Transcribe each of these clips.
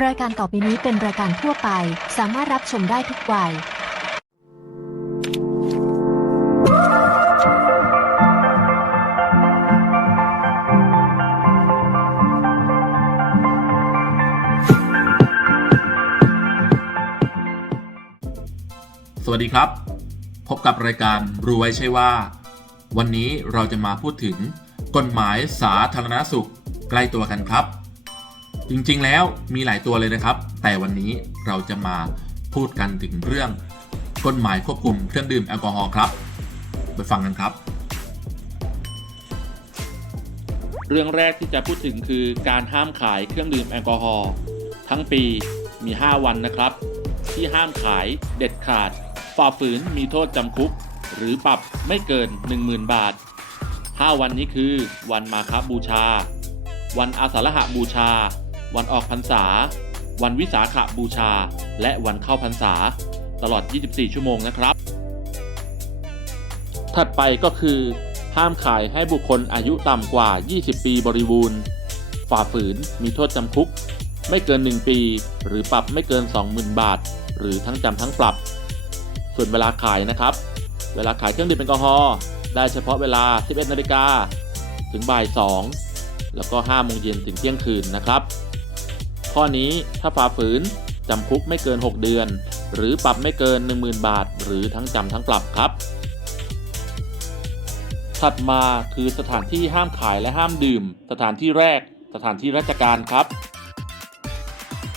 รายการต่อไปนี้เป็นรายการทั่วไป สามารถรับชมได้ทุกวัย สวัสดีครับ พบกับรายการรู้ไว้ใช่ว่า วันนี้เราจะมาพูดถึงกฎหมายสาธารณสุขใกล้ตัวกันครับ จริงๆแล้วมีหลายตัวเลยนะครับ แต่วันนี้เราจะมาพูดกันถึงเรื่องกฎหมายควบคุมเครื่องดื่มแอลกอฮอล์ครับ ไปฟังกันครับ เรื่องแรกที่จะพูดถึงคือการห้ามขายเครื่องดื่มแอลกอฮอล์ทั้งปีมี 5 วันนะครับ ที่ห้ามขายเด็ดขาด ฝ่าฝืนมีโทษจำคุก หรือปรับไม่เกิน 10,000 บาท 5 วันนี้คือ วันมาคบูชา วันอาสาฬหบูชา วันออกพรรษา วันวิสาขบูชา และวันเข้าพรรษา ตลอด 24 ชั่วโมงนะครับ ถัดไปก็คือ ห้ามขายให้บุคคลอายุต่ำกว่า 20 ปีบริบูรณ์ ฝ่าฝืนมีโทษจำคุก ไม่เกิน 1 ปี หรือปรับไม่เกิน 20,000 บาท หรือทั้งจำทั้งปรับ ส่วนเวลาขายนะครับ เวลาขายเครื่องดื่มแอลกอฮอล์ได้เฉพาะเวลา 11 นาฬิกาถึงบ่าย 2 แล้วก็5โมงเย็นถึงเที่ยงคืนนะครับ ข้อนี้ถ้าฝ่าฝืนจำคุกไม่เกิน 6 เดือน หรือปรับไม่เกิน 10,000 บาท หรือทั้งจำทั้งปรับครับ ถัดมาคือสถานที่ห้ามขายและห้ามดื่ม สถานที่แรก สถานที่ราชการครับ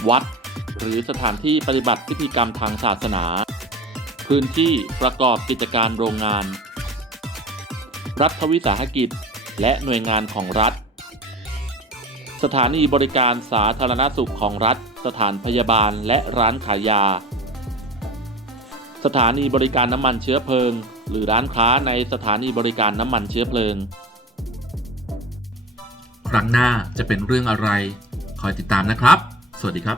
วัด หรือสถานที่ปฏิบัติพิธีกรรมทางศาสนา พื้นที่ประกอบกิจการโรงงาน รัฐวิสาหกิจ และหน่วยงานของรัฐ สถานีบริการสาธารณสุขของรัฐ สถานพยาบาลและร้านขายยา สถานีบริการน้ำมันเชื้อเพลิง หรือร้านค้าในสถานีบริการน้ำมันเชื้อเพลิง ครั้งหน้าจะเป็นเรื่องอะไร คอยติดตามนะครับ สวัสดีครับ